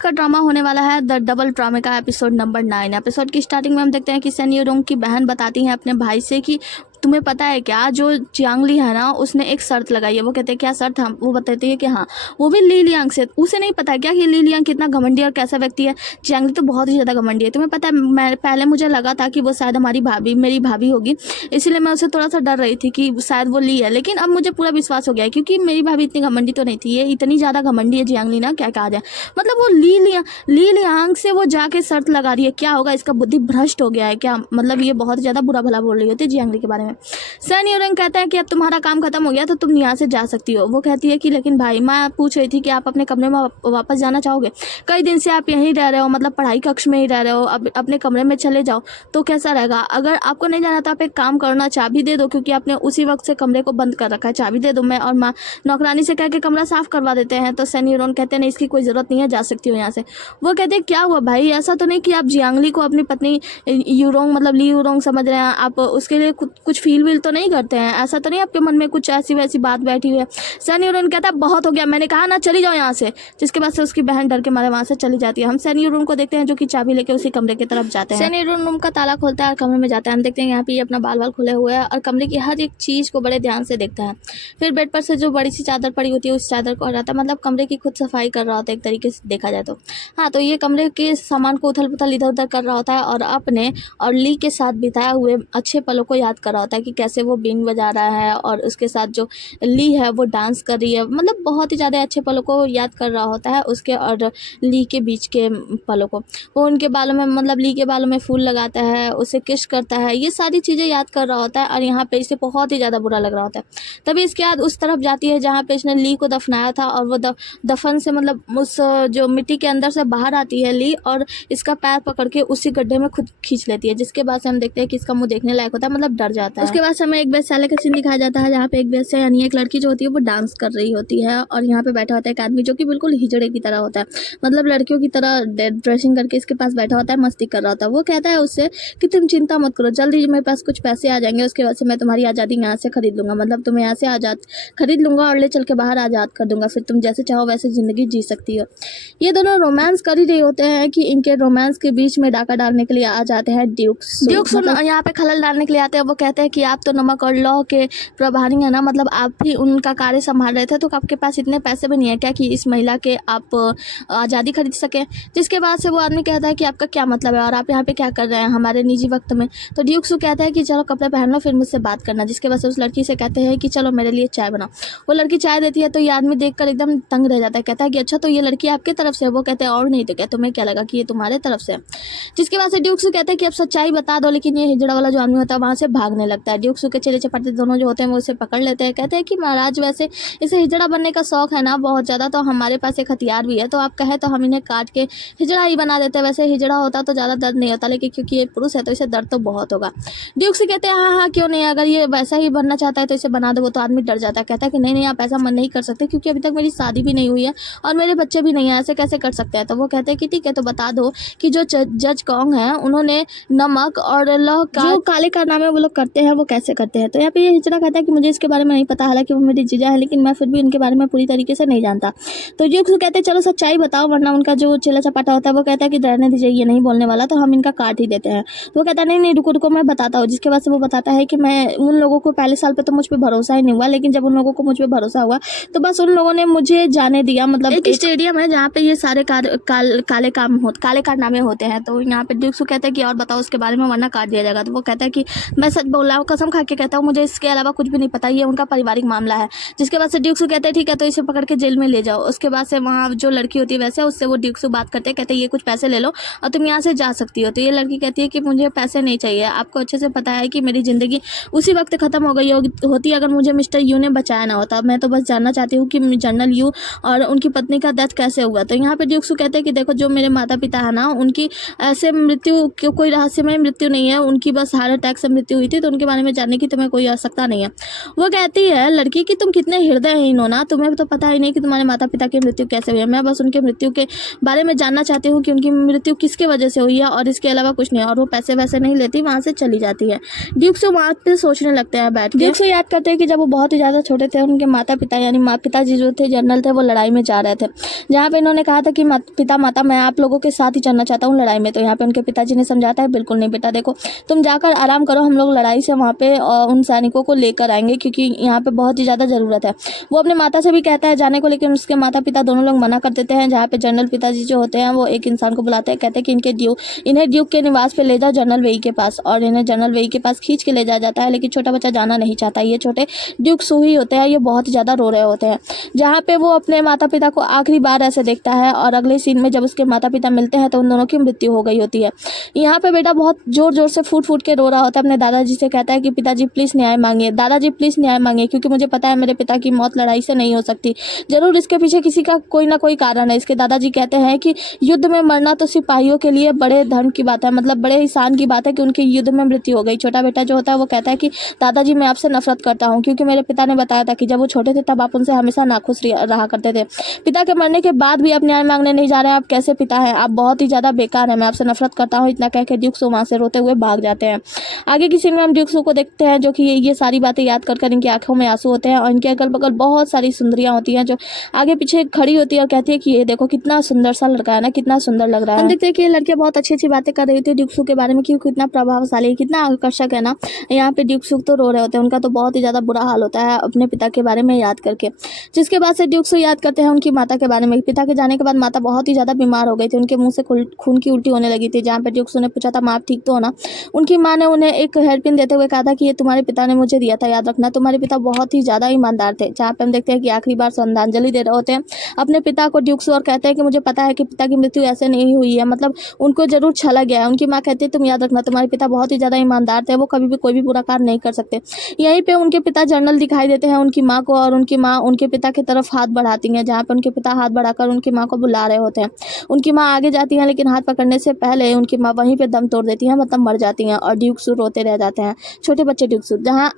का ड्रामा होने वाला है द डबल ड्रामे का एपिसोड नंबर 9। एपिसोड की स्टार्टिंग में हम देखते हैं कि सन यूरोंग की बहन बताती है अपने भाई से कि तुम्हें पता है क्या, जो चियांगली है ना उसने एक शर्त लगाई है। वो कहते हैं क्या शर्त है? वो बताती है कि हाँ, वो भी ली लियांग से। उसे नहीं पता है क्या कि ली लियांग कितना घमंडी और कैसा व्यक्ति है। चियांगली तो बहुत ही ज़्यादा घमंडी है। तुम्हें पता है, मैं पहले मुझे लगा था कि वो शायद मेरी भाभी होगी, इसीलिए मैं उसे थोड़ा सा डर रही थी कि शायद वो ली है, लेकिन अब मुझे पूरा विश्वास हो गया है क्योंकि मेरी भाभी इतनी घमंडी तो नहीं थी। ये इतनी ज़्यादा घमंडी है चियांगली ना, क्या कहा जाए। मतलब वो ली लियांग से वो जाके शर्त लगा रही है। क्या होगा, इसका बुद्धि भ्रष्ट हो गया है क्या? मतलब ये बहुत ज़्यादा बुरा भला बोल रही होती है चियांगली के बारे में। सन यूरोंग कहता है कि अब तुम्हारा काम खत्म हो गया तो तुम यहाँ से जा सकती हो। वो कहती है कि लेकिन भाई, मैं पूछ रही थी कि आप अपने कमरे में वापस जाना चाहोगे? कई दिन से आप यहीं रह रहे हो, मतलब पढ़ाई कक्ष में ही रह रहे हो। अब अपने कमरे में चले जाओ तो कैसा रहेगा? अगर आपको नहीं जाना तो आप एक काम करना, चाबी दे दो, क्योंकि आपने उसी वक्त से कमरे को बंद कर रखा है। चाबी दे दो, मैं और माँ नौकरानी से कह के कमरा साफ करवा देते हैं। तो सन यूरोंग कहते हैं नहीं, इसकी कोई ज़रूरत नहीं है, जा सकती हो यहाँ से। वो कहते हैं क्या हुआ भाई, ऐसा तो नहीं कि आप जियांगली को अपनी पत्नी यूरोंग मतलब ली यूरोंग समझ रहे हैं? आप उसके लिए कुछ फील तो नहीं करते हैं? ऐसा तो नहीं आपके मन में कुछ ऐसी वैसी बात बैठी हुई है? सन यूरोंग कहता है बहुत हो गया, मैंने कहा ना चली जाओ यहाँ से। जिसके बाद से उसकी बहन डर के मारे वहाँ से चली जाती है। हम सन यूरोंग को देखते हैं जो कि चाबी लेके उसी कमरे की तरफ जाते हैं। सन यूरोंग रूम का ताला खोलता है और कमरे में जाता है। हम देखते हैं यहाँ पे ये अपना बाल खुले हुए है और कमरे की हर एक चीज़ को बड़े ध्यान से देखता है। फिर बेड पर से जो बड़ी सी चादर पड़ी होती है उस चादर को हटाता है, मतलब कमरे की खुद सफाई कर रहा होता है एक तरीके से देखा जाए तो। हाँ, तो ये कमरे के सामान को उथल पुथल इधर उधर कर रहा होता है और अपने और ली के साथ बिताए हुए अच्छे पलों को याद कर रहा होता है कि कैसे वो बीन बजा रहा है और उसके साथ जो ली है वो डांस कर रही है। मतलब बहुत ही ज़्यादा अच्छे पलों को याद कर रहा होता है उसके और ली के बीच के पलों को। वो उनके बालों में, मतलब ली के बालों में फूल लगाता है, उसे किस करता है, ये सारी चीज़ें याद कर रहा होता है और यहाँ पे इसे बहुत ही ज़्यादा बुरा लग रहा होता है। तभी इसके याद उस तरफ जाती है जहाँ पे इसने ली को दफनाया था और वो दफन से मतलब उस जो मिट्टी के अंदर से बाहर आती है ली और इसका पैर पकड़ के उसी गड्ढे में खुद खींच लेती है। जिसके बाद से हम देखते हैं कि इसका मुंह देखने लायक होता है, मतलब डर जाता है। उसके बाद से हमें एक वेश्यालय का सीन दिखाया जाता है जहाँ पे एक वेश्या यानी एक लड़की जो होती है वो डांस कर रही होती है और यहाँ पे बैठा होता है एक आदमी जो कि बिल्कुल हिजड़े की तरह होता है, मतलब लड़कियों की तरह ड्रेसिंग करके इसके पास बैठा होता है, मस्ती कर रहा होता है। वो कहता है उससे कि तुम चिंता मत करो, जल्दी मेरे पास कुछ पैसे आ जाएंगे, उसके बाद से मैं तुम्हारी आज़ादी यहाँ से खरीद लूंगा, मतलब तुम्हें यहाँ से आज़ाद खरीद लूंगा और ले चल के बाहर आज़ाद कर दूंगा, फिर तुम जैसे चाहो वैसे ज़िंदगी जी सकती हो। ये दोनों रोमांस कर ही रहे होते हैं कि इनके रोमांस के बीच में डाका डालने के लिए आ जाते हैं ड्यूक्स यहाँ पे खलल डालने के लिए आते हैं। वो कहते हैं कि आप तो नमक और लौ के प्रभारी है ना, मतलब आप भी उनका कार्य संभाल रहे थे, तो आपके पास इतने पैसे भी नहीं है क्या कि इस महिला के आप आज़ादी खरीद सकें? जिसके बाद से वो आदमी कहता है कि आपका क्या मतलब है और आप यहाँ पे क्या कर रहे हैं हमारे निजी वक्त में? तो ड्यूक्स कहता है कि चलो कपड़े पहन लो फिर मुझसे बात करना। जिसके बाद से उस लड़की से कहते हैं कि चलो मेरे लिए चाय बनाओ। वो लड़की चाय देती है तो ये आदमी देखकर एकदम तंग रह जाता है, कहता है कि अच्छा तो ये लड़की आपके तरफ से है? वो कहते हैं और नहीं तो क्या, तुम्हें क्या लगा कि ये तुम्हारे तरफ से है? जिसके बाद से ड्यूक्स कहते हैं कि अब सच्चाई बता दो, लेकिन ये हिजड़ा वाला जो आदमी होता है वहाँ से भागने लगता है। ड्यूक्स के चेले चपाटे दोनों जो होते हैं वो उसे पकड़ लेते हैं, कहते हैं कि महाराज वैसे इसे हिजड़ा बनने का शौक है ना बहुत ज़्यादा, तो हमारे पास एक हथियार भी है, तो आप कहें तो हम इन्हें काट के हिजड़ा ही बना देते हैं। वैसे हिजड़ा होता तो ज़्यादा दर्द नहीं होता, लेकिन क्योंकि ये पुरुष है तो इसे दर्द तो बहुत होगा। ड्यूक्स कहते हैं हाँ क्यों नहीं, अगर ये वैसा ही बनना चाहता है तो इसे बना दो। तो आदमी डर जाता है, कहता है कि नहीं आप ऐसा मन नहीं कर सकते क्योंकि अभी तक मेरी शादी भी नहीं हुई है और मेरे बच्चे भी नहीं हैं, ऐसे कैसे कर सकते हैं? तो वो कहते हैं कि ठीक है तो बता दो कि जो जज कॉन्ग है उन्होंने नमक और लौह का जो काले कारनामे वो लोग करते हैं वो कैसे करते हैं? तो यहाँ पे ये हिजड़ा कहता है कि मुझे इसके बारे में नहीं पता, हालांकि वो मेरी जीजा है लेकिन मैं फिर भी उनके बारे में पूरी तरीके से नहीं जानता। तो ड्यूक्स कहते हैं चलो सच्चाई बताओ, वरना उनका जो चेला चपाटा होता है वो कहता है कि रहने दीजिए, ये नहीं बोलने वाला, तो हम इनका काट ही देते हैं। तो वो कहता है नहीं रुको मैं बताता हूँ। जिसके बाद से वो बताता है कि मैं उन लोगों को पहले साल पे तो मुझ पर भरोसा ही नहीं हुआ, लेकिन जब उन लोगों को मुझ पर भरोसा हुआ तो बस उन लोगों ने मुझे जाने दिया। मतलब एक स्टेडियम है जहाँ पे ये सारे काले कारनामे होते हैं। तो यहाँ पे ड्यूक्स कहते हैं कि और बताओ उसके बारे में, वरना काट दिया जाएगा। तो वो कहता है कि मैं सच बोल रहा हूँ, कसम खा के कहता हूँ, मुझे इसके अलावा कुछ भी नहीं पता, ये उनका पारिवारिक मामला है। जिसके बाद से ड्यूक्स कहते हैं ठीक है तो इसे पकड़ के जेल में ले जाओ। उसके बाद से वहाँ जो लड़की होती है वैसे उससे वो ड्यूक्स बात करते हैं, कहते हैं ये कुछ पैसे ले लो और तुम यहाँ से जा सकती हो। तो ये लड़की कहती है कि मुझे पैसे नहीं चाहिए, आपको अच्छे से पता है कि मेरी ज़िंदगी उसी वक्त ख़त्म हो गई होती अगर मुझे मिस्टर यू ने बचाया ना होता। मैं तो बस जानना चाहती हूँ कि जनरल यू और उनकी पत्नी का डेथ कैसे हुआ। तो यहाँ पे ड्यूक्स कहते हैं कि देखो जो मेरे माता पिता है ना, उनकी ऐसे मृत्यु कोई रहस्यमय मृत्यु नहीं है, उनकी बस हार्ट अटैक से मृत्यु हुई थी। तो के बारे में जानने की तुम्हें कोई आवश्यकता नहीं है। वो कहती है लड़की कि तुम कितने हृदयहीन हो ना, तुम्हें तो पता ही नहीं कि तुम्हारे माता पिता की मृत्यु कैसे हुई है। मैं बस उनके मृत्यु के बारे में जानना चाहती हूँ कि उनकी मृत्यु किसके वजह से हुई है और इसके अलावा कुछ नहीं। और वो पैसे वैसे नहीं लेती, वहाँ से चली जाती है। ड्यूक्सो वहाँ पे सोचने लगते हैं बैठ के। ड्यूक्सो याद करते हैं कि जब वो बहुत ही ज़्यादा छोटे थे, उनके माता पिता यानी पिताजी जो थे जनरल थे, वो लड़ाई में जा रहे थे, जहाँ पे इन्होंने कहा था कि पिता माता मैं आप लोगों के साथ ही चलना चाहता हूँ लड़ाई में। तो यहाँ पे उनके पिताजी ने समझाता है बिल्कुल नहीं बेटा, देखो तुम जाकर आराम करो, हम लोग लड़ाई से वहाँ पे उन सैनिकों को लेकर आएंगे क्योंकि यहाँ पे बहुत ही ज़्यादा ज़रूरत है। वो अपने माता से भी कहता है जाने को, लेकिन उसके माता पिता दोनों लोग मना कर देते हैं। जहाँ पे जनरल पिताजी जो होते हैं वो एक इंसान को बुलाते हैं, कहते हैं कि इन्हें ड्यूक के निवास पे ले जाओ जनरल वेई के पास, और इन्हें जनरल वेई के पास खींच के ले जाया जाता है। लेकिन छोटा बच्चा जाना नहीं चाहता। ये छोटे ड्यूक सूही होते हैं, ये बहुत ही ज़्यादा रो रहे होते हैं। जहाँ पे वो अपने माता पिता को आखिरी बार ऐसे देखता है और अगले सीन में जब उसके माता पिता मिलते हैं तो उन दोनों की मृत्यु हो गई होती है। यहाँ पे बेटा बहुत जोर जोर से फूट फूट के रो रहा होता है, अपने दादाजी से कहता है कि पिताजी प्लीज़ न्याय मांगिए, दादाजी प्लीज़ न्याय मांगिए, क्योंकि मुझे पता है मेरे पिता की मौत लड़ाई से नहीं हो सकती, जरूर इसके पीछे किसी का कोई ना कोई कारण है। इसके दादाजी कहते हैं कि युद्ध में मरना तो सिपाहियों के लिए बड़े धर्म की बात है, मतलब बड़े एहसान की बात है कि उनकी युद्ध में मृत्यु हो गई। छोटा बेटा जो होता है वो कहता है कि दादाजी मैं आपसे नफरत करता हूँ, क्योंकि मेरे पिता ने बताया था कि जब वो छोटे थे तब आप उनसे हमेशा नाखुश रहा करते थे। पिता के मरने के बाद भी आप न्याय मांगने नहीं जा रहे हैं, आप कैसे पिता हैं, आप बहुत ही ज़्यादा बेकार हैं, मैं आपसे नफरत करता हूँ। इतना कह के ड्यूक्सो वहाँ से रोते हुए भाग जाते हैं। आगे की सीन में हम ड्यूक्सो को देखते हैं जो कि ये सारी बातें याद कर इनकी आंखों में आंसू होते हैं और इनके अगल बगल बहुत सारी सुंदरियाँ होती हैं जो आगे पीछे खड़ी होती है और कहती है कि ये देखो कितना सुंदर सा लड़का है ना, कितना सुंदर लग रहा है। हम देखते हैं कि ये लड़कियाँ बहुत अच्छी अच्छी बातें कर रही थी ड्यूक्सो के बारे में कि कितना प्रभावशाली है, कितना आकर्षक है ना। यहाँ पे ड्यूक्सो तो रो रहे होते हैं, उनका तो बहुत ही ज़्यादा बुरा हाल होता है अपने पिता के बारे में याद करके। जिसके बाद से ड्यूक्सो याद करते हैं उनकी माता के बारे में। पिता के जाने के बाद माता बहुत ही ज़्यादा बीमार हो गई थी, उनके मुंह से खून की उल्टी होने लगी थी। जहाँ पे ड्यूक्सो ने पूछा था माँ आप ठीक तो हो ना, उनकी माँ ने उन्हें एक हेयरपिन देते हुए कहा था कि ये तुम्हारे पिता ने मुझे दिया था, याद रखना। तुम्हारे पिता बहुत ही ज़्यादा ईमानदार थे। जहाँ पे हम देखते हैं कि आखिरी बार श्रद्धांजलि दे रहे होते हैं अपने पिता को ड्यूक्सो और कहते हैं कि मुझे पता है कि पिता की मृत्यु ऐसे नहीं हुई है, मतलब उनको जरूर छला गया है। उनकी माँ कहती है तुम याद रखना तुम्हारे पिता बहुत ही ज़्यादा ईमानदार थे, वो कभी भी कोई भी बुरा कार्य नहीं कर सकते। यहीं पे उनके पिता जनरल दिखाई देते हैं उनकी माँ को, और उनकी माँ उनके पिता की तरफ हाथ बढ़ाती हैं। जहाँ पे उनके पिता हाथ बढ़ाकर उनकी माँ को बुला रहे होते हैं। उनकी माँ आगे जाती हैं, लेकिन हाथ पकड़ने से पहले उनकी माँ वहीं पे दम तोड़ देती हैं, मतलब मर जाती हैं, और ड्यूक्सो रोते रह जाते हैं, छोटे बच्चे ड्यूक्सो। जहाँ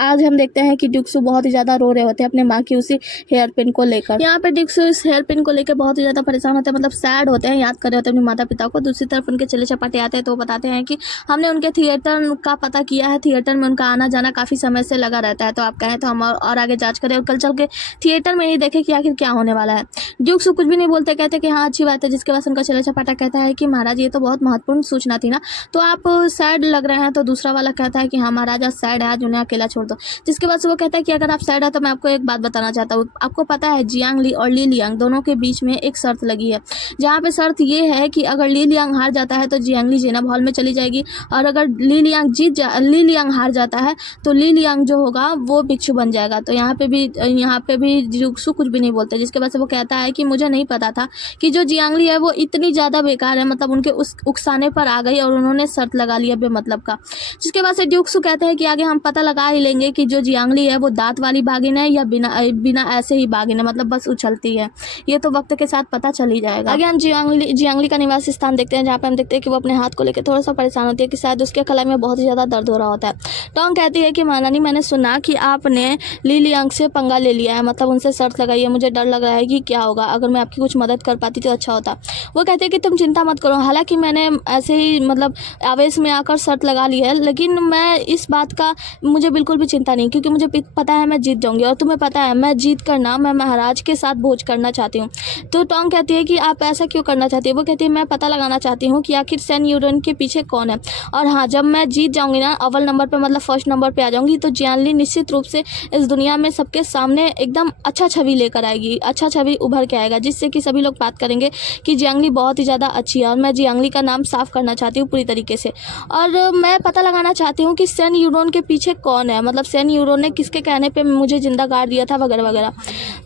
आज हम देखते हैं कि ड्यूक्सो बहुत ही ज़्यादा रो रहे होते हैं अपने माँ की उसी हेयर पिन को लेकर। यहाँ पे ड्यूक्सो इस हेयर पिन को लेकर बहुत ही ज़्यादा परेशान होते हैं, मतलब सैड होते हैं, याद कर रहे होते हैं अपने माता पिता को। दूसरी तरफ उनके चले चपाटे आते हैं तो वो बताते हैं कि हमने उनके थिएटर का पता किया है, थिएटर में उनका आना जाना काफ़ी समय से लगा रहता है, तो आप कहें तो हम और आगे जांच करें और कल चल के थिएटर में ही देखें कि आखिर क्या होने वाला है। ड्यूक्सो कुछ भी नहीं बोलते, कहते कि हाँ अच्छी बात है। जिसके बाद उनका चले चपाटा कहता है कि महाराज ये तो बहुत महत्वपूर्ण सूचना थी ना, तो आप सैड लग रहे हैं। तो दूसरा वाला कहता है कि हाँ महाराज आज सैड है, आज उन्हें अकेला छोड़ दो। जिसके बाद से वो कहता है कि अगर आप सैड है तो मैं आपको एक बात बताना चाहता हूँ। आपको पता है जियांग ली और ली लियांग दोनों के बीच में एक शर्त लगी है, जहाँ पे शर्त ये है कि अगर ली लियांग हार जाता है तो जियांग ली जेनब हॉल में चली जाएगी, और अगर ली लियांग हार जाता है तो ली लियांग जो होगा वो भिक्षु बन जाएगा। तो यहाँ पे भी ड्यूक्सो कुछ भी नहीं बोलते। जिसके बाद से वो कहता है कि मुझे नहीं पता था कि जो जियांग ली है वो इतनी ज़्यादा बेकार है, मतलब उनके उस उकसाने पर आ गई और उन्होंने शर्त लगा लिया बेमतलब का। जिसके बाद से ड्यूक्सो कहते हैं कि आगे हम पता लगा ही लेंगे कि जो जियांग ली है वो दांत वाली बागिन है या बिना ऐसे ही बागिन है, मतलब बस उछलती है, ये तो वक्त के साथ पता चल ही जाएगा। आगे हम जियांग ली का निवास स्थान देखते हैं, जहाँ पे हम देखते हैं कि वो अपने हाथ को लेकर थोड़ा सा परेशान होती है कि शायद उसके कलाई में बहुत ही ज़्यादा दर्द हो रहा होता है। टोंग कहती है कि महारानी मैंने सुना कि आपने ली लियांग से पंगा ले लिया है, मतलब उनसे शर्त लगाई है, मुझे डर लग रहा है कि क्या होगा, अगर मैं आपकी कुछ मदद कर पाती तो अच्छा होता। वो कहते हैं कि तुम चिंता मत करो, हालांकि मैंने ऐसे ही मतलब आवेश में आकर शर्त लगा ली है, लेकिन मैं इस बात का मुझे बिल्कुल भी चिंता नहीं, क्योंकि मुझे पता है मैं जीत जाऊंगी, और तुम्हें पता है मैं जीत कर ना मैं महाराज के साथ भोज करना चाहती हूँ। तो टोंग कहती है कि आप ऐसा क्यों करना चाहती है। वो कहती है मैं पता लगाना चाहती हूँ कि आखिर सैन यूरन के पीछे कौन है, और हाँ जब मैं जीत जाऊंगी ना, अव्वल नंबर पे मतलब फर्स्ट नंबर पे आ जाऊंगी, तो जियांग ली निश्चित रूप से इस दुनिया में सबके सामने एकदम अच्छा छवि लेकर आएगी, अच्छा छवि उभर के आएगा, जिससे कि सभी लोग बात करेंगे कि जियांग ली बहुत ही ज़्यादा अच्छी है। और मैं जियांग ली का नाम साफ करना चाहती हूँ पूरी तरीके से, और मैं पता लगाना चाहती हूँ कि सैन यूरोन के पीछे कौन है, मतलब सैन यूरोन ने किसके कहने पे मुझे जिंदा गाड़ दिया था वगैरह वगैरह।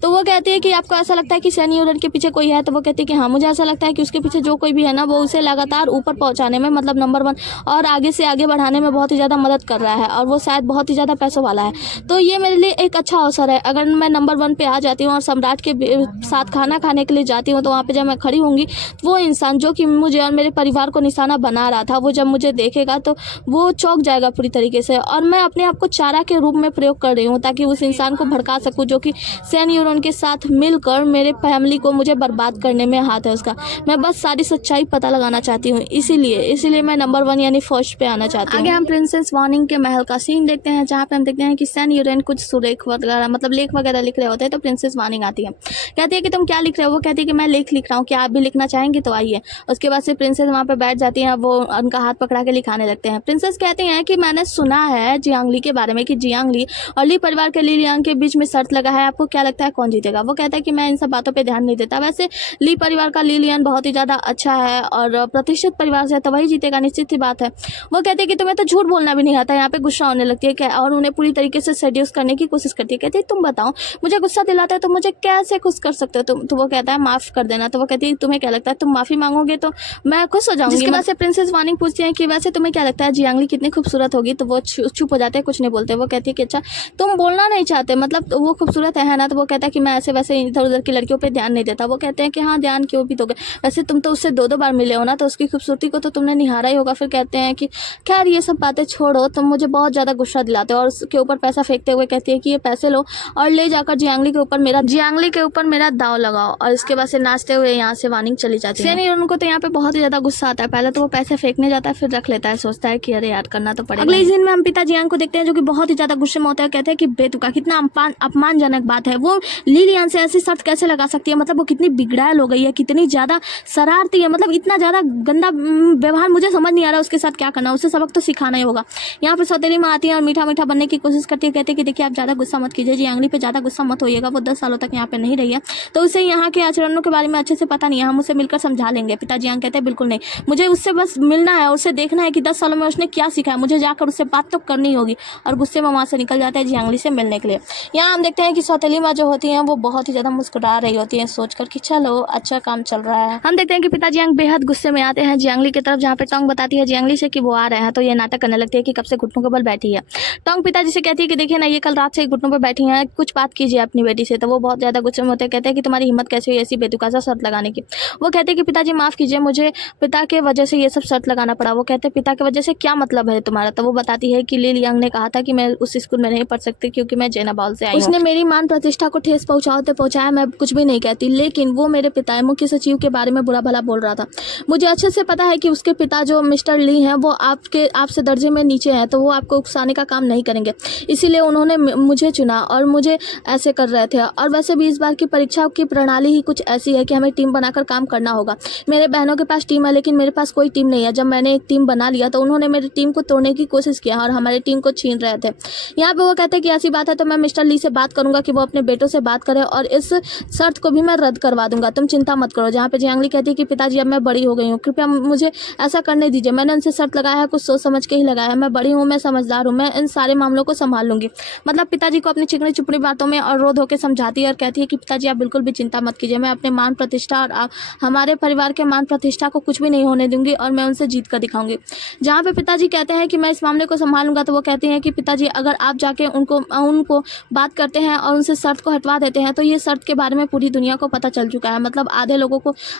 तो वो कहती है कि आपको ऐसा लगता है कि सैन यूरोन के पीछे कोई है। तो वो कहती है कि हाँ मुझे ऐसा लगता है कि उसके पीछे जो कोई भी है ना, वो उसे लगातार ऊपर पहुँचाने में, मतलब नंबर 1 और आगे से आगे बढ़ाने में बहुत ही ज़्यादा मदद कर रहा है, और वो शायद बहुत ही ज़्यादा पैसों वाला है। तो ये मेरे लिए एक अच्छा अवसर है, अगर मैं नंबर 1 पे आ जाती हूँ और सम्राट के साथ खाना खाने के लिए जाती हूँ, तो वहाँ पे जब मैं खड़ी होंगी वो इंसान जो कि मुझे और मेरे परिवार को निशाना बना रहा था, वो जब मुझे देखेगा तो वो चौंक जाएगा पूरी तरीके से, और मैं अपने आप को चारा के रूप में प्रयोग कर रही हूँ ताकि उस इंसान को भड़का सकूँ जो कि सैन यूरोन के साथ मिलकर मेरे फैमिली को मुझे बर्बाद करने में हाथ है उसका। मैं बस सारी सच्चाई पता लगाना चाहती हूँ, इसीलिए मैं नंबर 1 यानी फर्स्ट पे आना चाहती हूँ। आगे हम प्रिंसेस वार्निंग के महल का सीन देखते हैं, जहाँ पे हम देखते हैं कि सैन यूरोन कुछ सुरेख वगैरह मतलब लेख वगैरह लिख रहे होते हैं। तो प्रिंसेस वार्निंग आती है, कहती है कि तुम क्या लिख रहे हो। वो कहती है कि मैं लेख लिख रहा हूँ, क्या आप भी लिखना चाहेंगे तो आइए। उसके बाद से प्रिंसेस वहाँ पे बैठ जाती हैं, वो उनका हाथ पकड़ा के लिखाने लगते हैं। प्रिंसेस कहती हैं कि मैंने सुना है जियांगली के बारे में कि जियांगली और ली परिवार के ली लियांग के बीच में शर्त लगा है, आपको क्या लगता है कौन जीतेगा। वो कहता है कि मैं इन सब बातों पर ध्यान नहीं देता, वैसे ली परिवार का ली लियान बहुत ही ज़्यादा अच्छा है और प्रतिष्ठित परिवार से है, तो वही जीतेगा, निश्चित ही बात है। वो कहते हैं कि तुम्हें तो झूठ बोलना भी नहीं आता। यहाँ पे गुस्सा होने लगती है और उन्हें पूरी तरीके से सेड्यूस करने की कोशिश करती है। कहती है तुम बताओ, मुझे गुस्सा दिलाता है तो मुझे कैसे खुश कर सकते हो तुम। तो वो कहता है माफ़ कर देना। तो वो कहती है तुम्हें क्या लगता है तुम माफ़ी मांगोगे तो मैं खुश हो जाऊंगी। जिसके बाद से प्रिंसेस वार्निंग पूछती है कि वैसे तुम्हें क्या लगता है जियांगली कितनी खूबसूरत होगी। तो वो चुप हो जाते हैं, कुछ नहीं बोलते। वो कहती है कि अच्छा तुम बोलना नहीं चाहते, मतलब वो खूबसूरत है ना। तो वो कहता है कि मैं ऐसे वैसे इधर उधर की लड़कियों पर ध्यान नहीं देता। वो कहते हैं कि हाँ ध्यान क्यों भी दोगे, वैसे तुम तो उससे 2-2 बार मिले हो ना, तो उसकी खूबसूरती को तो तुमने निहारा ही होगा। फिर कहते हैं कि खैर ये सब बातें छोड़ो, तुम मुझे बहुत ज़्यादा गुस्सा दिलाते हो। और उसके ऊपर पैसा फेंकते हुए कहती है कि ये पैसे लो और ले जाकर जियांगली के ऊपर मेरा दाव लगाओ। और इसके बाद से नाचते हुए यहाँ से वार्निंग चली जाती है। उनको तो यहाँ पे बहुत ही ज़्यादा गुस्सा आता है। पहले तो वो पैसे फेंकने जाता है, फिर रख लेता है, सोचता है कि अरे यार करना तो पड़ेगा। अगले दिन में हम पिता जियांग को देखते हैं जो कि बहुत ही ज़्यादा गुस्से में होता है। कहते हैं कि बेतुका कितना अपमानजनक बात है, वो ली लियान से ऐसी शर्त कैसे लगा सकती है, मतलब वो कितनी बिगड़ैल हो गई है, कितनी ज़्यादा शरारती है, मतलब इतना ज़्यादा गंदा व्यवहार। मुझे समझ नहीं आ रहा उसके साथ क्या करना, उसे सबक तो सिखाना ही होगा। यहाँ पे सौतेली माँ आती है और मीठा मीठा बनने की कोशिश करती है। कहते हैं कि देखिए आप ज़्यादा गुस्सा मत कीजिए, जियांगली पे ज़्यादा गुस्सा मत होइएगा, वो 10 सालों तक यहाँ पे नहीं रही है तो उसे यहाँ के आचरणों के बारे में अच्छे से पता नहीं है, हम उसे मिलकर समझा लेंगे। पिता जियांग कहते हैं बिल्कुल नहीं, मुझे उससे बस मिलना है और उसे देखना है कि 10 सालों में उसने क्या सीखा है, मुझे जाकर उससे बात तो करनी होगी। और गुस्से में वहाँ से निकल जाता है जियांगली से मिलने के लिए। यहाँ हम देखते हैं कि सौतेली माँ जो होती हैं वो बहुत ही ज़्यादा मुस्कुरा रही होती है सोचकर कि चलो अच्छा काम चल रहा है। हम देखते हैं कि पिता जियांग बेहद गुस्से में आते हैं जियांगली की तरफ, जहाँ पे टोंग बताती है जियांगली से कि वो आ रहे हैं। तो ये नाटक करने लगती है कि कब से घुटनों के बल बैठी है। टोंग पिताजी से कहती है कि देखिए ना ये कल रात से घुटनों पर बैठी हैं, कुछ बात कीजिए अपनी बेटी से। तो वो बहुत ज़्यादा गुस्से में होते हैं, कहते हैं कि तुम्हारी हिम्मत कैसे हुई ऐसी बेतुका सा शर्त लगाने की। वो कहते हैं कि पिताजी माफ़ कीजिए, मुझे पिता के वजह से ये सब शर्त लगाना पड़ा। वो कहते हैं पिता की वजह से क्या मतलब है तुम्हारा। तो वो बताती है कि ली लियांग ने कहा था कि मैं उस स्कूल में नहीं पढ़ सकती क्योंकि मैं जेना बाउल से आई हूं। उसने मेरी मान प्रतिष्ठा को ठेस पहुंचाया, मैं कुछ भी नहीं कहती, लेकिन वो मेरे पिता मुख्य सचिव के बारे में बुरा भला बोल रहा था। मुझे अच्छे से पता है कि उसके पिता जो मिस्टर ली हैं वो आपसे दर्जे में नीचे हैं, तो वो आपको उकसाने का काम नहीं करेंगे, इसीलिए उन्होंने मुझे चुना और मुझे ऐसे कर रहे थे। और वैसे भी इस बार की परीक्षा की प्रणाली ही कुछ ऐसी है कि हमें टीम बनाकर काम करना होगा। मेरे बहनों के पास टीम है लेकिन मेरे पास कोई टीम नहीं है। जब मैंने एक टीम बना लिया तो उन्होंने मेरी टीम को तोड़ने की कोशिश किया और हमारी टीम को छीन रहे थे। यहाँ पे वो कहते हैं कि ऐसी बात है तो मैं मिस्टर ली से बात करूंगा कि वो अपने बेटों से बात करें और इस शर्त को भी मैं रद्द करवा दूंगा, तुम चिंता मत करो। जहाँ पे जियांगली कहती है कि पिताजी अब मैं बड़ी हो गई हूँ, कृपया मुझे ऐसा करने दीजिए, मैंने उनसे शर्त लगाया है, कुछ सोच समझ के ही लगाया है, मैं बड़ी हूँ, मैं समझदार हूँ, मैं इन सारे मामलों को संभाल लूंगी। मतलब पिताजी को अपनी चिकनी चुपड़ी बातों में और रो धो के समझाती है और कहती है कि पिताजी आप बिल्कुल भी चिंता मत कीजिए, मैं अपने मान प्रतिष्ठा और हमारे परिवार के मान प्रतिष्ठा को कुछ भी नहीं होने दूंगी और मैं उनसे जीत कर दिखाऊंगी। जहाँ पे पिताजी कहते हैं कि मैं इस मामले को संभालूंगा तो वो कहती हैं कि पिताजी अगर आप जाके उनको बात करते हैं और उनसे शर्त को हटवा देते हैं तो ये शर्त के बारे में पूरी दुनिया को पता चल चुका है, मतलब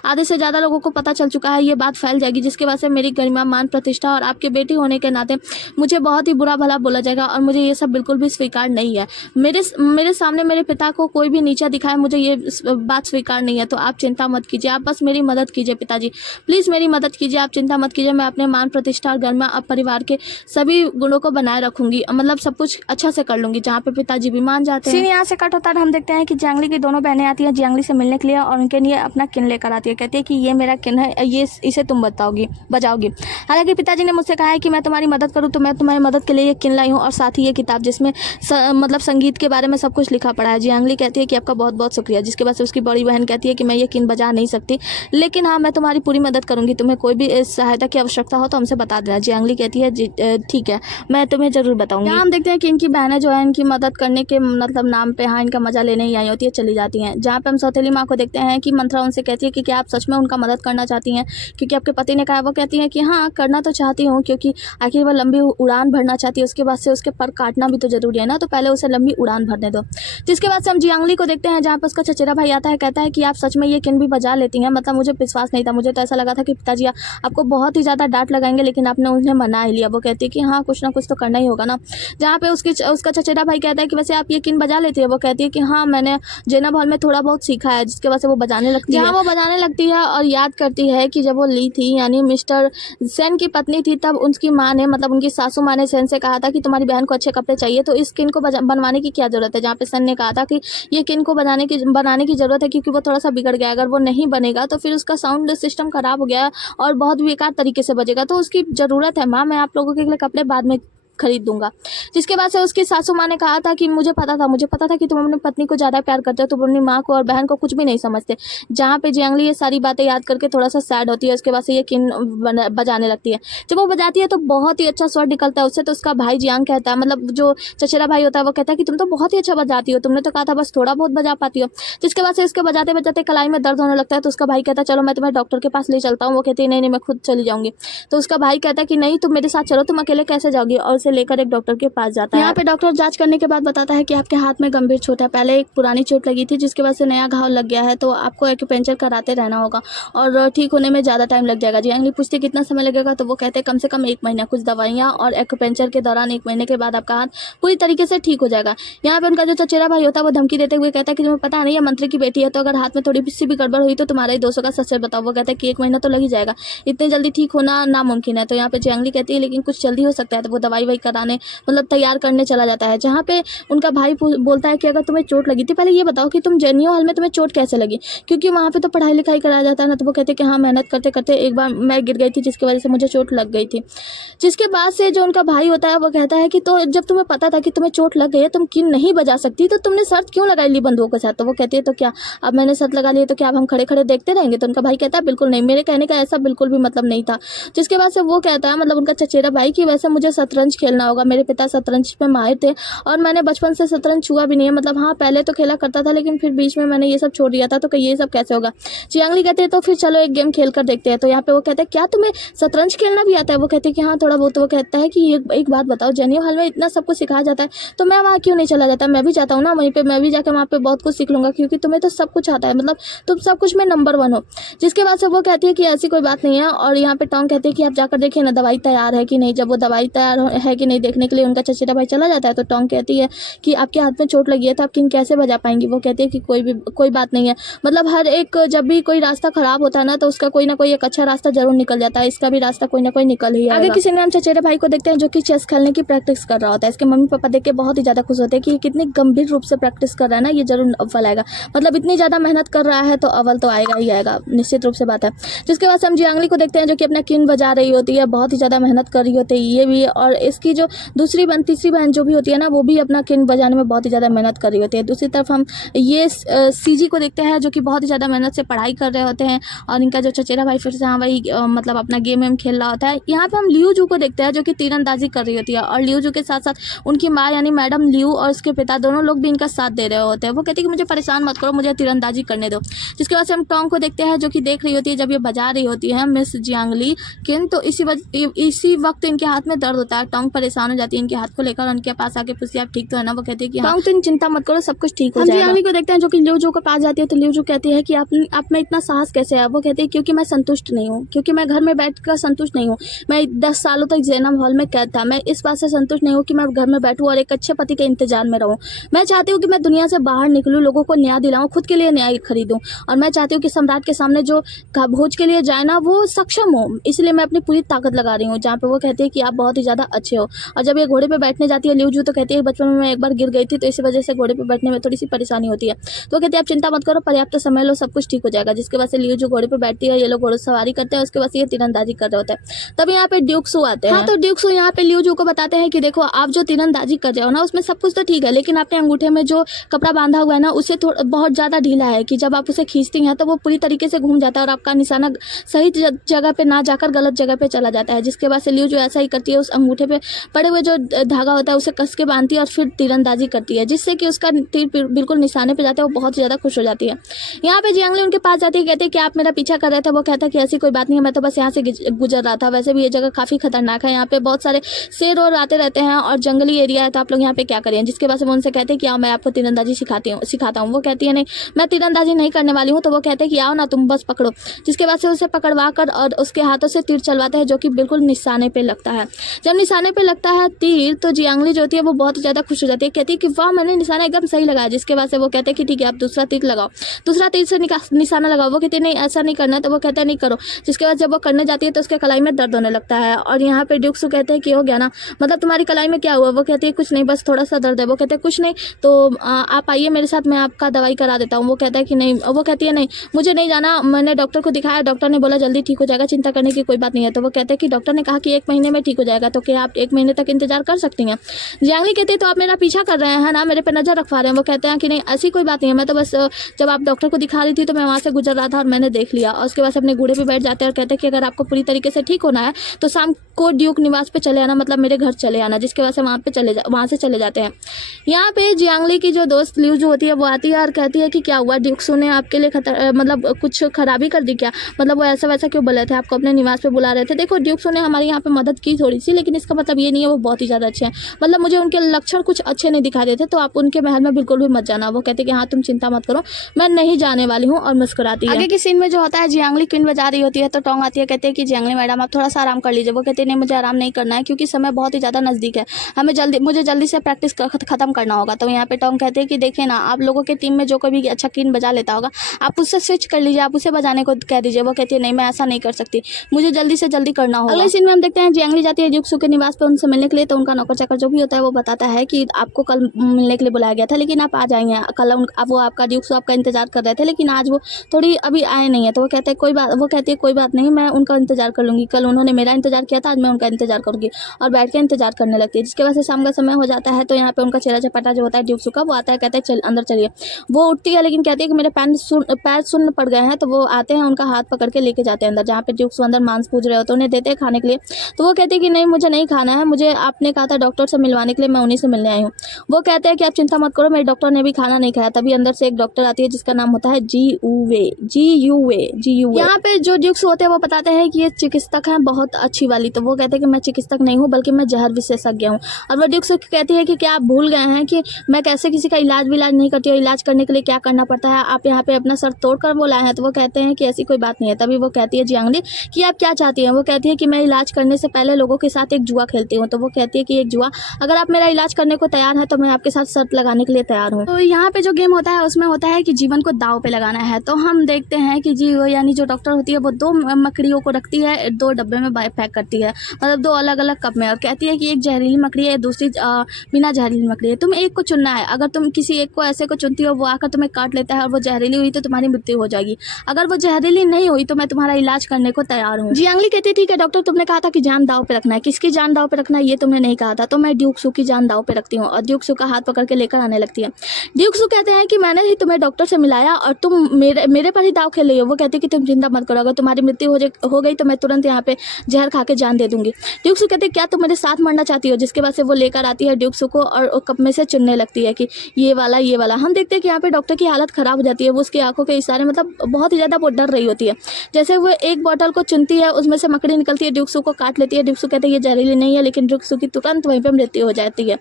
आधे से ज़्यादा लोगों को पता चल चुका है, ये बात फैल जाएगी जिसकी वजह से मेरी गरिमा मान प्रतिष्ठा और आपके बेटी होने के नाते मुझे बहुत ही बुरा भला बोला जाएगा और मुझे ये सब बिल्कुल भी स्वीकार नहीं है। मेरे सामने मेरे पिता को कोई भी नीचा दिखाए, मुझे ये बात स्वीकार नहीं है। तो आप चिंता मत कीजिए, आप बस मेरी मदद कीजिए पिताजी, प्लीज़ मेरी मदद कीजिए, आप चिंता मत कीजिए, मैं अपने मान प्रतिष्ठा और गरिमा अब परिवार के सभी गुणों को बनाए रखूंगी, मतलब सब कुछ अच्छा से कर लूंगी। जहाँ पे पिताजी भी मान जाते हैं। यहाँ से कट होता है, हम देखते हैं कि जियांगली की दोनों बहनें आती हैं जियांगली से मिलने के लिए और उनके लिए अपना किन लेकर आती है। कहती है कि ये मेरा किन है, ये इसे तुम बजाओगी। हालांकि पिताजी ने मुझसे कहा है कि मैं तुम्हारी मदद करूँ तो मैं तुम्हारी मदद के लिए ये किन लाई हूँ और साथ ही ये किताब जिसमें मतलब संगीत के बारे में सब कुछ लिखा पड़ा है। जियांगली कहती है कि आपका बहुत बहुत शुक्रिया, जिसके बाद से उसकी बड़ी बहन कहती है कि मैं ये किन बजा नहीं सकती, लेकिन हाँ मैं तुम्हारी पूरी मदद करूँगी, तुम्हें कोई भी सहायता की आवश्यकता हो तो हमसे बता देना। जियांगली कहती है ठीक है, मैं तुम्हें जरूर बताऊंगी। हम देखते हैं कि इनकी बहनें जो है इनकी मदद करने के मतलब नाम पे हाँ इनका मजा लेने ही आई होती है, चली जाती हैं। जहाँ पे हम सौतेली माँ को देखते हैं कि मंत्रा उनसे कहती है कि क्या आप सच में उनका मदद करना चाहती हैं क्योंकि आपके पति ने कहा। वो कहती हैं कि हाँ करना तो चाहती हूँ क्योंकि आखिर वह लंबी उड़ान भरना चाहती है, उसके बाद से उसके पर काटना भी तो जरूरी है ना, तो पहले उसे लंबी उड़ान भरने दो। जिसके बाद से हम जियांगली को देखते हैं जहाँ पर उसका चचेरा भाई आता है, कहता है कि आप सच में ये किन भी बजा लेती हैं, मतलब मुझे विश्वास नहीं था, मुझे तो ऐसा लगा था कि पिताजी आपको बहुत ही ज़्यादा डांट लगाएंगे लेकिन आपने उन्हें मना ही लिया। वो कहती है कि हाँ कुछ ना कुछ तो करना ही होगा ना। जहाँ पे उसका चचेरा भाई कहता है कि वैसे आप ये किन बजा लेती है। वो कहती है कि हाँ मैंने जेनब हॉल में थोड़ा बहुत सीखा है, जिसके वजह से वो बजाने लगती है। जहाँ वो बजाने लगती है और याद करती है कि जब वो ली थी यानी मिस्टर सेन की पत्नी थी, तब उनकी माँ ने मतलब उनकी सासू माँ ने सेन से कहा था कि तुम्हारी बहन को अच्छे कपड़े चाहिए तो इस किन को बनवाने की क्या जरूरत है। जहाँ पे सेन ने कहा था कि ये किन को बनाने की जरूरत है क्योंकि वो थोड़ा सा बिगड़ गया, अगर वो नहीं बनेगा तो फिर उसका साउंड सिस्टम खराब हो गया और बहुत बेकार तरीके से बजेगा, तो उसकी ज़रूरत है माँ, मैं आप लोगों के लिए कपड़े बाद में खरीद दूंगा। जिसके बाद से उसकी सासू माँ ने कहा था कि मुझे पता था कि तुम अपनी पत्नी को ज़्यादा प्यार करते हो, तुम अपनी माँ को और बहन को कुछ भी नहीं समझते। जहाँ पे जियांगली ये सारी बातें याद करके थोड़ा सा सैड होती है, उसके बाद से ये किन बजाने लगती है। जब वो बजाती है तो बहुत ही अच्छा स्वर निकलता है उससे, तो उसका भाई जियांग कहता है, मतलब जो चचेरा भाई होता है वो कहता है कि तुम तो बहुत ही अच्छा बजाती हो, तुमने तो कहा था बस थोड़ा बहुत बजा पाती हो। जिसके बाद से उसके बजाते बजाते कलाई में दर्द होने लगता है, तो उसका भाई कहता है चलो मैं तुम्हें डॉक्टर के पास ले चलता हूँ। वो कहती है नहीं मैं खुद चली जाऊंगी। तो उसका भाई कहता है कि नहीं तुम मेरे साथ चलो, तुम अकेले कैसे जाओगी, और उसे लेकर एक डॉक्टर के पास जाता है। यहाँ पे डॉक्टर जांच करने के बाद बताता है कि आपके हाथ में गंभीर चोट है, पहले एक पुरानी चोट लगी थी जिसके वजह से नया घाव लग गया है, तो आपको एक्यूपेंचर कराते रहना होगा और ठीक होने में ज़्यादा टाइम लग जाएगा। जियांगली पूछती कितना समय लगेगा, तो वो कहते हैं कम से कम 1 महीना, कुछ दवाइयाँ और एक्यूपेंचर के दौरान 1 महीने के बाद आपका हाथ पूरी तरीके से ठीक हो जाएगा। यहाँ पे उनका जो चचेरा भाई होता है वो धमकी देते हुए कहता है कि तुम्हें पता नहीं है मंत्री की बेटी है, तो अगर हाथ में थोड़ी सी भी गड़बड़ हुई तो तुम्हारे 200 का सच बताओ। वो कहता है कि 1 महीना तो लग ही जाएगा, इतने जल्दी ठीक होना नामुमकिन है। तो यहाँ पे जियांगली कहती है लेकिन कुछ जल्दी हो सकता है, तो वो दवाई वही कराने मतलब तैयार करने चला जाता है। जहाँ पे उनका भाई बोलता है कि अगर तुम्हें चोट लगी थी, पहले ये बताओ कि तुम जेनियो हॉल में तुम्हें चोट कैसे लगी, क्योंकि वहाँ पे तो पढ़ाई लिखाई कराया जाता है ना। तो वो कहते हैं कि हाँ मेहनत करते करते एक बार मैं गिर गई थी जिसकी वजह से मुझे चोट लग गई थी। जिसके बाद से जो उनका भाई होता है वो कहता है कि तो जब तुम्हें पता था कि तुम्हें चोट लग गई है, तुम किन नहीं बजा सकती, तो तुमने शर्त क्यों लगाई ली बंदूक के साथ। तो वो कहती है तो क्या अब मैंने शर्त लगा ली तो क्या अब हम खड़े खड़े देखते रहेंगे। तो उनका भाई कहता है बिल्कुल नहीं, मेरे कहने का ऐसा बिल्कुल भी मतलब नहीं था। जिसके बाद से वो कहता है मतलब उनका चचेरा भाई की वैसे मुझे शतरंज खेलना होगा, मेरे पिता शतरंज में माहिर थे और मैंने बचपन से शतरंज छुआ भी नहीं है, मतलब हाँ पहले तो खेला करता था लेकिन फिर बीच में मैंने ये सब छोड़ दिया था, तो ये सब कैसे होगा। जियांगली कहते हैं तो फिर चलो एक गेम खेल कर देखते हैं। तो यहाँ पे वो कहते हैं क्या तुम्हें शतरंज खेलना भी आता है। वो कहते हैं कि हाँ थोड़ा बहुत। वो कहता है कि एक बात बताओ, जेनियो हॉल में इतना सब कुछ सिखाया जाता है तो मैं वहाँ क्यों नहीं चला जाता, मैं भी जाता हूँ ना वहीं पे, मैं भी जाकर वहाँ पे बहुत कुछ सीख लूंगा, क्योंकि तुम्हें तो सब कुछ आता है, मतलब तुम सब कुछ में नंबर 1 हो। जिसके बाद से वो कहती है कि ऐसी कोई बात नहीं है। और यहाँ पे टोंग कहते हैं कि आप जाकर देखिए ना दवाई तैयार है कि नहीं। जब वो दवाई तैयार है कि नहीं देखने के लिए उनका चचेरा भाई चला जाता है, तो टोंग कहती है कि आपके हाथ में चोट लगी है तो आप किन कैसे बजा पाएंगी। वो कहती है कि कोई बात नहीं है, मतलब हर एक जब भी कोई रास्ता खराब होता है ना तो उसका कोई ना कोई एक अच्छा रास्ता जरूर निकल जाता है, इसका भी रास्ता कोई ना कोई निकल ही आएगा। आगे किसी ने हम चचेरे भाई को देखते हैं जो कि चेस खेलने की प्रैक्टिस कर रहा होता है। इसके मम्मी पापा देख के बहुत ही ज्यादा खुश होते हैं कि ये कितनी गंभीर रूप से प्रैक्टिस कर रहा है ना, ये जरूर अव्वल आएगा, मतलब इतनी ज्यादा मेहनत कर रहा है तो अव्वल तो आएगा ही आएगा, निश्चित रूप से बात है। जिसके बाद हम जियांगली को देखते हैं जो कि अपना किन बजा रही होती है, बहुत ही ज्यादा मेहनत कर रही होती है ये भी, और इसकी जो तीसरी बहन जो भी होती है ना वो भी अपना किन बजाने में बहुत ही ज़्यादा मेहनत कर रही होती है। दूसरी तरफ हम ये सीजी को देखते हैं जो कि बहुत ही ज़्यादा मेहनत से पढ़ाई कर रहे होते हैं, और इनका जो चचेरा भाई फिर से हाँ वही मतलब अपना गेम खेल रहा होता है। यहाँ पे हम लियू जू को देखते हैं जो कि तीरंदाजी कर रही होती है, और लियू जू के साथ साथ उनकी माँ यानी मैडम लियू और उसके पिता दोनों लोग भी इनका साथ दे रहे होते हैं। वो कहते हैं कि मुझे परेशान मत करो, मुझे तीरंदाजी करने दो। जिसके बाद से हम टोंग को देखते हैं जो कि देख रही होती है जब ये बजा रही होती है मिस जियांगली किन, तो इसी वक्त इनके हाथ में दर्द होता है। टोंग परेशान हो जाती है इनके हाथ को लेकर, उनके पास आके पूछती है आप ठीक तो है ना। वो कहती है कि हाँ तुम चिंता मत करो, सब कुछ ठीक हो जाएगा। हम जियांगली को देखते हैं जो कि लियू जू के पास जाती है, तो लियू जू कहती है कि आप में इतना साहस कैसे है। वो कहती है क्योंकि मैं संतुष्ट नहीं हूँ, क्योंकि मैं घर में बैठकर संतुष्ट नहीं हूँ। मैं 10 सालों तक जेनब हॉल में कैद था, मैं इस बात से संतुष्ट नहीं हूँ कि मैं घर में बैठूँ और एक अच्छे पति के इंतजार में रहूँ। मैं चाहती हूँ कि मैं दुनिया से बाहर निकलूँ, लोगों को न्याय दिलाऊँ, खुद के लिए न्याय खरीदूँ, और मैं चाहती हूँ कि सम्राट के सामने जो भोज के लिए जाए ना वो सक्षम हो, इसलिए मैं अपनी पूरी ताकत लगा रही हूँ। जहाँ पे वो कहती है कि आप बहुत ही ज़्यादा अच्छे हो। और जब ये घोड़े पे बैठने जाती है लियू जू तो कहती है बचपन में मैं एक बार गिर गई थी तो इसी वजह से घोड़े पे बैठने में थोड़ी सी परेशानी होती है। तो कहती है आप चिंता मत करो, पर्याप्त समय लो, सब कुछ ठीक हो जाएगा। जिसके बाद से लियू जू घोड़े पे बैठती है, ये लोग घोड़े सवारी करते हैं, उसके बाद ये तीरंदाजी कर रहे होते हैं। तब यहाँ पे ड्यूक सू आते हैं। हाँ, तो ड्यूक सू यहाँ पे लियू जू को बताते हैं कि देखो आप जो तीरंदाजी कर रहे हो ना उसमें सब कुछ तो ठीक है, लेकिन आपने अंगूठे में जो कपड़ा बांधा हुआ है ना उसे बहुत ज़्यादा ढीला है कि जब आप उसे खींचती हैं तो वो पूरी तरीके से घूम जाता है और आपका निशाना सही जगह पे ना जाकर गलत जगह पे चला जाता है। जिसके बाद से लियू जो ऐसा ही करती है, उस अंगूठे पे पड़े हुए जो धागा होता है उसे कस के बांधती है और फिर तीरंदाजी करती है, जिससे कि उसका तीर बिल्कुल निशाने पे जाता है। वो बहुत ज़्यादा खुश हो जाती है। यहाँ पे जियांगली उनके पास जाती है, कहते हैं कि आप मेरा पीछा कर रहे थे। वो कहता है कि ऐसी कोई बात नहीं है, मैं तो बस यहाँ से गुजर रहा था, वैसे भी ये जगह काफ़ी खतरनाक है, यहाँ पे बहुत सारे शेर और आते रहते हैं और जंगली एरिया है, तो आप लोग यहाँ पे क्या करें। जिसके बाद से वो उनसे कहते हैं कि आओ मैं आपको तीरंदाजी सिखाता हूँ। वो कहती है नहीं मैं तीरंदाजी नहीं करने वाली हूँ। तो वो कहते हैं कि आओ ना तुम बस पकड़ो। जिसके बाद से उसे पकड़वा कर और उसके हाथों से तीर चलवाते हैं जो कि बिल्कुल निशाने पे लगता है। जब निशाने पे पे लगता है तीर तो जियांगली जो होती है वो बहुत ज़्यादा खुश हो जाती है, कहती है कि वाह मैंने निशाना एकदम सही लगाया। जिसके बाद से वो कहते हैं कि ठीक है आप दूसरा तीर लगाओ, दूसरा तीर से निशाना लगाओ। वो कहती है नहीं ऐसा नहीं करना, तो वो कहता है नहीं करो। जिसके बाद जब वो करने जाती है तो उसके कलाई में दर्द होने लगता है और यहाँ पे ड्यूक्सू कहते हैं कि हो गया ना, मतलब तुम्हारी कलाई में क्या हुआ। वो कहती है कुछ नहीं बस थोड़ा सा दर्द है। वो कहते हैं कुछ नहीं तो आप आइए मेरे साथ, मैं आपका दवाई करा देता हूँ। वो कहता है कि नहीं, वो कहती है नहीं मुझे नहीं जाना, मैंने डॉक्टर को दिखाया, डॉक्टर ने बोला जल्दी ठीक हो जाएगा, चिंता करने की कोई बात नहीं है। तो वो कहते हैं कि डॉक्टर ने कहा कि 1 महीने में ठीक हो जाएगा, तो क्या आप 1 महीने तक इंतजार कर सकती हैं। जियांगली कहते हैं तो आप मेरा पीछा कर रहे हैं ना, मेरे पे नजर रखवा रहे हैं। वो कहते हैं कि नहीं ऐसी कोई बात नहीं है, मैं तो बस जब आप डॉक्टर को दिखा रही थी तो मैं वहाँ से गुजर रहा था और मैंने देख लिया। और उसके बाद अपने घोड़े पे बैठ जाते हैं और कहते हैं कि अगर आपको पूरी तरीके से ठीक होना है तो शाम को ड्यूक निवास पे चले आना, मतलब मेरे घर चले आना। जिसके वजह से वहाँ से चले जाते हैं। यहाँ पे जियांगली की जो दोस्त लिू जो होती है वो आती है और कहती है कि क्या हुआ, ड्यूक्सू ने आपके लिए मतलब कुछ खराबी कर दी क्या, मतलब वो ऐसा वैसा क्यों बोले थे, आपको अपने निवास पे बुला रहे थे। देखो ड्यूक्सू ने हमारे यहाँ पे मदद की थोड़ी सी, लेकिन इसका मतलब ये नहीं है वो बहुत ही ज़्यादा अच्छे हैं, मतलब मुझे उनके लक्षण कुछ अच्छे नहीं दिखाई देते, तो आप उनके महल में बिल्कुल भी मत जाना। वो कहते हैं कि हाँ तुम चिंता मत करो, मैं नहीं जाने वाली हूँ, और मुस्कुराती है। आगे की सीन में जो होता है जियांगली क्वीन बजा रही होती है तो टोंग आती है, कहते हैं कि जियांगली मैडम आप थोड़ा सा आराम कर लीजिए। वो कहते हैं नहीं मुझे आराम नहीं करना है क्योंकि समय बहुत ही ज़्यादा नज़दीक है, मुझे जल्दी से प्रैक्टिस खत्म करना होगा। तो यहाँ पे टोंग कहते हैं कि देखिए ना आप लोगों की टीम में जो कोई भी अच्छा क्वीन बजा लेता होगा आप उससे स्विच कर लीजिए, आप उसे बजाने को कह दीजिए। वो कहती है नहीं मैं ऐसा नहीं कर सकती, मुझे जल्दी से जल्दी करना होगा। अगले सीन में हम देखते हैं जियांगली जाती है ड्यूक्सू के निवास पे उनसे मिलने के लिए, तो उनका नौकर चाकर जो भी होता है वो बताता है कि आपको कल मिलने के लिए बुलाया गया था लेकिन आप आ जाएंगे कल। वो आपका ड्यूक्सू आपका इंतजार कर रहे थे लेकिन आज वो थोड़ी अभी आए नहीं है। तो वो कहते हैं वो कहती है कोई बात नहीं, मैं उनका इंतजार कर लूँगी, कल उन्होंने मेरा इंतजार किया था आज मैं उनका इंतजार करूँगी, और बैठ के इंतजार करने लगती है। जिसके वजह से शाम का समय हो जाता है। तो यहाँ पे उनका चेहरा चपाटा जो होता है ड्यूक्सू का वो आता है, कहते हैं चल अंदर चलिए। वो उठती है लेकिन कहती है कि मेरे पैर सुन्न पड़ गए हैं। तो वो आते हैं उनका हाथ पकड़ के लेके जाते हैं अंदर, जहाँ पे ड्यूक्सू अंदर मांस पूज रहे होते हैं, उन्हें देते हैं खाने के लिए। तो वो कहती है कि नहीं मुझे नहीं खाना है, मुझे आपने कहा था डॉक्टर से मिलवाने के लिए, मैं उन्हीं से मिलने आई हूँ। वो कहते हैं कि आप चिंता मत करो मेरे डॉक्टर ने भी खाना नहीं खाया। तभी अंदर से एक डॉक्टर आती है जिसका नाम होता है जी यूवे। यहाँ पे जो ड्यूक्स होते हैं वो बताते हैं कि ये चिकित्सक हैं बहुत अच्छी वाली। तो वो कहते हैं कि मैं चिकित्सक नहीं हूँ बल्कि मैं जहर विशेषज्ञ हूँ। और वो ड्यूक्स कहती है कि क्या आप भूल गए हैं कि मैं कैसे किसी का इलाज नहीं करती हूँ, इलाज करने के लिए क्या करना पड़ता है, आप यहाँ पे अपना सर तोड़कर वो लाए हैं। तो वो कहते हैं कि ऐसी कोई बात नहीं है। तभी वो कहती है जियांगली कि आप क्या चाहती हैं। वो कहती है कि मैं इलाज करने से पहले लोगों के साथ एक जुआ खेलती हूँ। तो वो कहती है कि एक जुआ, अगर आप मेरा इलाज करने को तैयार हैं तो मैं आपके साथ शर्त लगाने के लिए तैयार हूँ। तो यहाँ पे जो गेम होता है उसमें होता है कि जीवन को दाव पे लगाना है। तो हम देखते हैं कि यानी जो डॉक्टर होती है वो 2 मकड़ियों को रखती है, 2 डब्बे में पैक करती है, मतलब 2 अलग अलग कप में, और कहती है कि एक जहरीली मकड़ी है दूसरी बिना जहरीली मकड़ी है, तुम एक को चुनना है। अगर तुम किसी एक को ऐसे को चुनती हो वो आकर तुम्हें काट लेता है और वो जहरीली हुई तो तुम्हारी मृत्यु हो जाएगी, अगर वो जहरीली नहीं हुई तो मैं तुम्हारा इलाज करने को तैयार हूँ। जियांगली कहती है ठीक है डॉक्टर, तुमने कहा था कि जान दाव पे रखना है, किसकी जान दाव पे रखना है ये तुमने नहीं कहा था, तो मैं ड्यूक्सू की जान दाव पे रखती हूँ। और ड्यूक्सू का हाथ पकड़ के लेकर आने लगती है। ड्यूक्सू कहते हैं कि मैंने ही तुम्हें डॉक्टर से मिलाया और तुम मेरे पर ही दाव खेल रही हो। वो कहती है कि तुम चिंता मत करो, अगर तुम्हारी मृत्यु हो गई तो मैं तुरंत यहाँ पे जहर खा के जान दे दूंगी। ड्यूक्सू कहते हैं क्या तुम मेरे साथ मरना चाहती हो। जिसके बाद से वो लेकर आती है ड्यूक्सू को और कप में से चुनने लगती है कि ये वाला। हम देखते हैं कि यहाँ पे डॉक्टर की हालत खराब हो जाती है, वो उसकी आंखों के इशारे मतलब बहुत ही ज़्यादा वो डर रही होती है। जैसे वो एक बॉटल को चुनती है उसमें से मकड़ी निकलती है, ड्यूक्सू को काट लेती है। ड्यूक्सू कहते हैं ये जहरीली नहीं है, लेकिन ड्यूक्सू की तुरंत वहीं पर मृत्यु हो जाती है।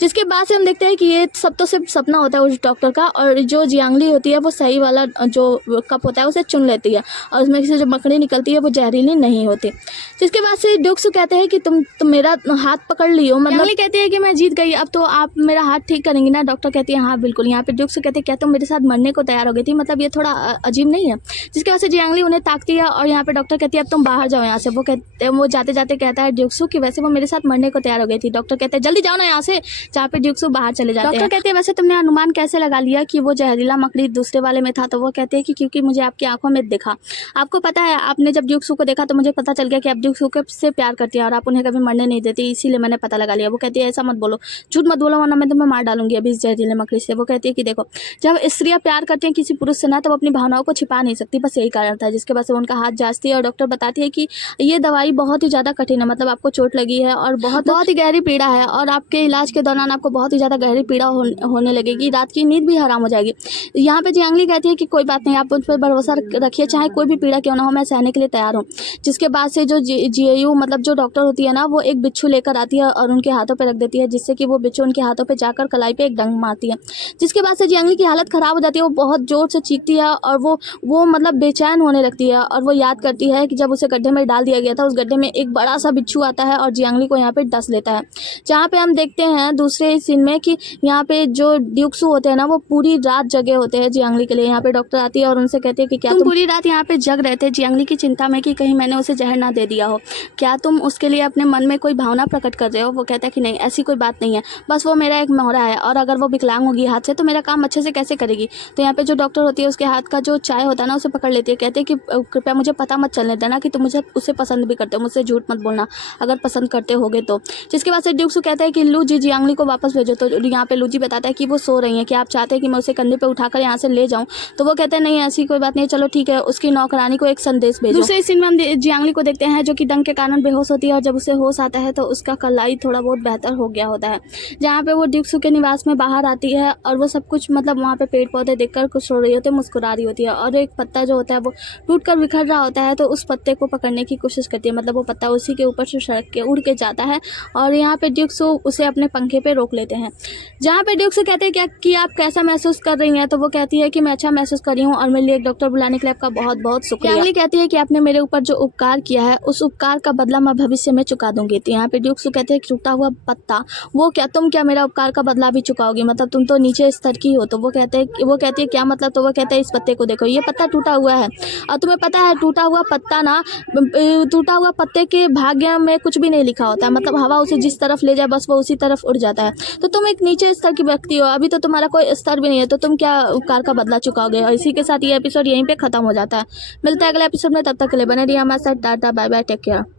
जिसके बाद से हम देखते हैं कि ये सब तो सिर्फ सपना होता है उस डॉक्टर का, और जो जियांगली होती है वो सही वाला जो कप होता है उसे चुन लेती है और उसमें से जो मकड़ी निकलती है वो जहरीली नहीं होती। जिसके बाद से ड्यूक्सू कहते हैं कि तुम मेरा हाथ पकड़ लियो, मतलब कहती है कि मैं जीत गई, अब तो आप मेरा हाथ ठीक करेंगी ना। डॉक्टर कहती है हाँ बिल्कुल। यहाँ पे ड्यूक्सू कहते हैं क्या तुम मेरे साथ मरने को तैयार हो गई थी, मतलब ये थोड़ा अजीब नहीं है। जिसके बाद से जियांगली उन्हें ताकती है और यहाँ पे डॉक्टर कहती है अब तुम बाहर जाओ यहाँ से। वो जाते जाते कहता है ड्यूक्सू कि वैसे वो मेरे साथ मरने को तैयार हो गई थी। डॉक्टर कहते हैं जल्दी जाओ ना यहाँ से, जहाँ पे ड्यूक्सू बाहर चले जाते हैं। डॉक्टर कहते हैं वैसे तुमने अनुमान कैसे लगा लिया कि वो जहरीला मकड़ी दूसरे वाले में था। तो वो कहते हैं कि क्योंकि मुझे आपकी आंखों में दिखा, आपको पता है आपने जब ड्यूक्सू को देखा तो मुझे पता चल गया कि आप ड्यूक्सू से प्यार करती हैं और आप उन्हें कभी मरने नहीं देती, इसीलिए मैंने पता लगा लिया। वो कहती है ऐसा मत बोलो, झूठ मत बोलो वरना मैं तुम्हें मार डालूंगी अभी इस जहरीले मकड़ी से। वो कहती है कि देखो जब स्त्रियां प्यार करती हैं किसी पुरुष से ना तो वो अपनी भावनाओं को छिपा नहीं सकती, बस यही कारण था। जिसके बाद से उनका हाथ जांचती है और डॉक्टर बताती है कि ये दवाई बहुत ही ज़्यादा कठिन है, मतलब आपको चोट लगी है और बहुत ही गहरी पीड़ा है और आपके इलाज के दौरान आपको बहुत ही ज़्यादा गहरी पीड़ा होने लगेगी, रात की नींद भी हराम हो जाएगी। यहाँ पे जियांगली कहती है कि कोई बात नहीं, आप उस पर भरोसा रखिए, चाहे कोई भी पीड़ा क्यों ना हो मैं सहने के लिए तैयार हूँ। जिसके बाद से जो जीएयू मतलब जो डॉक्टर होती है ना वो एक बिच्छू लेकर आती है और उनके हाथों पे रख देती है, जिससे कि वो बिच्छू उनके हाथों पे जाकर कलाई पे एक डंक मारती है। जिसके बाद से जियांगली की हालत खराब हो जाती है, वो बहुत जोर से चीखती है और वो मतलब बेचैन होने लगती है और वो याद करती है कि जब उसे गड्ढे में डाल दिया गया था उस गड्ढे में एक बड़ा सा बिच्छू आता है और जियांगली को यहाँ पे डस लेता है। जहाँ पे हम देखते हैं दूसरे सीन में कि यहाँ पे जो ड्यूक्सू होते हैं ना, वो पूरी रात जगे होते हैं जियांगली के लिए। यहाँ पे डॉक्टर आती है और उनसे कहती है कि क्या तुम पूरी रात यहाँ पे जग रहे थे जियांगली की चिंता में कि कहीं मैंने उसे जहर ना दे दिया हो, क्या तुम उसके लिए अपने मन में कोई भावना प्रकट कर रहे हो? वो कहता है कि नहीं, ऐसी कोई बात नहीं है, बस वो मेरा एक मोहरा है और अगर वो विकलांग होगी हाथ से तो मेरा काम अच्छे से कैसे करेगी। तो यहाँ पे जो डॉक्टर होती है उसके हाथ का जो चाय होता है ना उसे पकड़ लेती है, कहती है कि कृपया मुझे पता मत चलने देना कि तुम मुझे उसे पसंद भी करते हो, मुझसे झूठ मत बोलना अगर पसंद करते होगे तो। जिसके बाद से ड्यूक्सू कहता है कि लू जी जियांगली को वापस भेजो। तो यहाँ पे लू जी बताता है कि वो सो रही है, कि आप चाहते हैं कि मैं उसे कंधे पे उठाकर यहाँ से ले जाऊँ? तो वो कहते हैं नहीं ऐसी कोई बात नहीं, चलो ठीक है, उसकी नौकरानी को एक संदेश भेजो। दूसरे सीन में हम जियांगली को देखते हैं जो कि डंक के कारण बेहोश होती है और जब उसे होश आता है तो उसका कलाई थोड़ा बहुत बेहतर हो गया होता है। जहाँ पे वो ड्यूक्सू के निवास में बाहर आती है और वो सब कुछ मतलब वहाँ पे पेड़ पौधे देखकर कुछ रो रही होती है, मुस्कुरा रही होती है और एक पत्ता जो होता है वो टूट कर बिखर रहा होता है। तो उस पत्ते को पकड़ने की कोशिश करती है, मतलब वो पत्ता उसी के ऊपर से सड़क के उड़ के जाता है और यहाँ पे ड्यूक्सू उसे अपने पंखे पे रोक लेते हैं। जहाँ पे ड्यूक्सू कहते हैं क्या कि आप कैसा महसूस कर रही हैं? तो वो कहती है कि मैं अच्छा महसूस कर रही हूँ और मेरे लिए एक डॉक्टर बुलाने के लिए आपका बहुत बहुत शुक्रिया। जियांगली कहती है कि आपने मेरे ऊपर जो उपकार किया है उस उपकार का बदला मैं भविष्य में चुका दूंगी। तो यहाँ पे ड्यूक्सू कहते हैं कि टूटा हुआ पत्ता, वो क्या तुम क्या मेरा उपकार का बदला भी चुकाओगी? मतलब तुम तो नीचे स्तर की हो। तो वो कहती है क्या मतलब? तो वो कहते हैं इस पत्ते को देखो, ये पत्ता टूटा हुआ है और तुम्हें पता है टूटा हुआ पत्ता ना, टूटा हुआ पत्ते के भाग्य में कुछ भी नहीं लिखा होता है, मतलब हवा उसे जिस तरफ ले जाए बस वो उसी तरफ उड़ जाता है। तो तुम एक नीचे स्तर की व्यक्ति हो, अभी तो तुम्हारा कोई स्तर भी नहीं है, तो तुम क्या उपकार का बदला चुकाओगे? और इसी के साथ ये एपिसोड यहीं पे खत्म हो जाता है। मिलता है अगले एपिसोड में, तब तक के लिए बने रहिए हमारे साथ। Tata bye bye, take care.